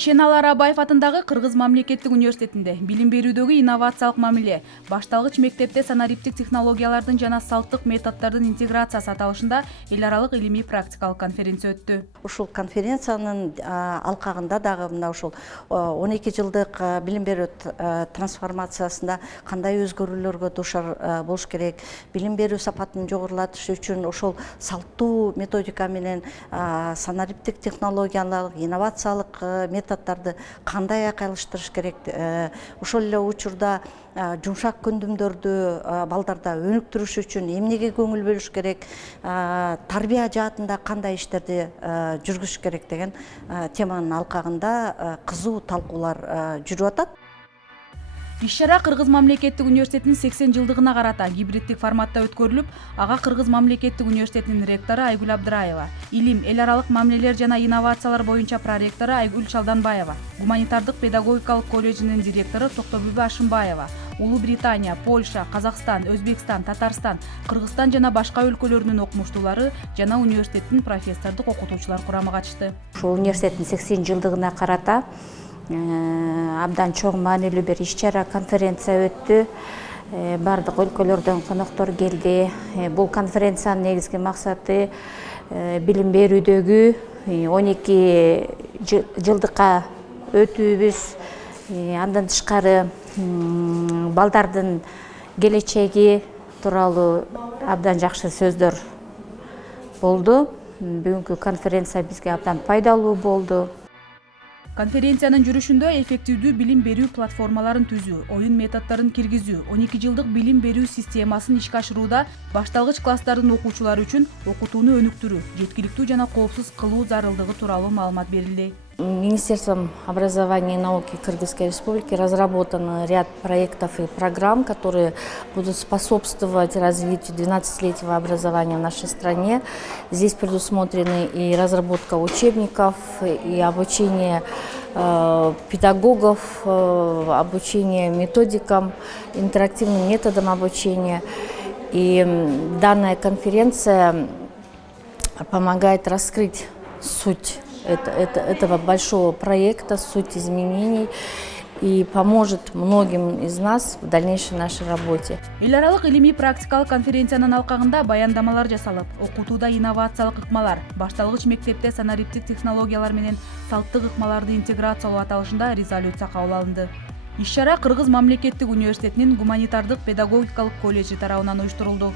Ишеналы Арабаев атындагы Кыргыз мамлекеттик университетинде билим берүүдөгү инновациялык мамиле, башталгыч мектепте санариптик технологиялардын жана салттык методдордун интеграциясы аталышында эл аралык илимий практикалык конференция өттү. Ушул конференциянын алкагында дагы мына ушул 12 жылдык билим берүү трансформациясында кандай өзгөрүүлөргө дуушар болуш керек, билим берүү сапатын жогорулатыш үчүн ошол салттуу методика менен санариптик технологиялык, инновациялык методдорду кандай айкайлаштырыш керек, ошол эле учурда жумшак көндүмдөрдү балдарда өнүктүрүш үчүн эмнеге көңүл бөлүш керек, тарбия жаатында кандай иштерди жүргүзүш керек деген теманын алкагында кызуу талкуулар жүрүп атат. Иш-чара Кыргыз мамлекеттик университетинин 80 жылдыгына карата гибриддик форматта өткөрүлүп, ага Кыргыз мамлекеттик университетинин ректору Айгүл Абдыраева, илим, эл аралык мамилелер жана инновациялар боюнча проректору Айгүл Шалданбаева, гуманитардык педагогикалык колледжинин директору Токтобүбү Ашымбаева, Улуу Британия, Польша, Казакстан, Өзбекстан, Татарстан, Кыргызстан жана башка өлкөлөрдүн окумуштуулары жана университеттин профессордук окутуучулар курамы катышты. Ушул университеттин 80 жылдыгына карата абдан чоң маанилүү бир иш-чара конференция өттү. Бардык өлкөлөрдөн коноктор келди. Бул конференциянын негизги максаты билим берүүдөгү 12 жылдыкка өтүүбүз, андан тышкары балдардын келечеги тууралуу абдан жакшы сөздөр болду. Бүгүнкү конференция бизге абдан пайдалуу болду. Конференциянын жүрүшүндө эффективдүү билим берүү платформаларын түзүү, оюн методдорун киргизүү, 12 жылдык билим берүү системасын ишке ашырууда башталгыч класстардын окуучулары үчүн окутууну өнүктүрүү, жеткиликтүү жана коопсуз кылуу зарылдыгы тууралуу маалымат берилди. Министерством образования и науки Кыргызской Республики разработан ряд проектов и программ, которые будут способствовать развитию 12-летнего образования в нашей стране. Здесь предусмотрены и разработка учебников, и обучение педагогов, обучение методикам, интерактивным методам обучения. И данная конференция помогает раскрыть суть этого большого проекта, суть изменений и поможет многим из нас в дальнейшей нашей работе. Эл аралык илимий практикалык конференциянын алкагында баяндамалар жасалып, окутууда инновациялык ыкмалар, башталгыч мектепте санариптик технологиялар менен салттык ыкмаларды интеграциялоо аталышында резолюция кабыл алынды. Иш-чара Кыргыз мамлекеттик университетинин гуманитардык педагогикалык колледжи тарабынан уюштурулду.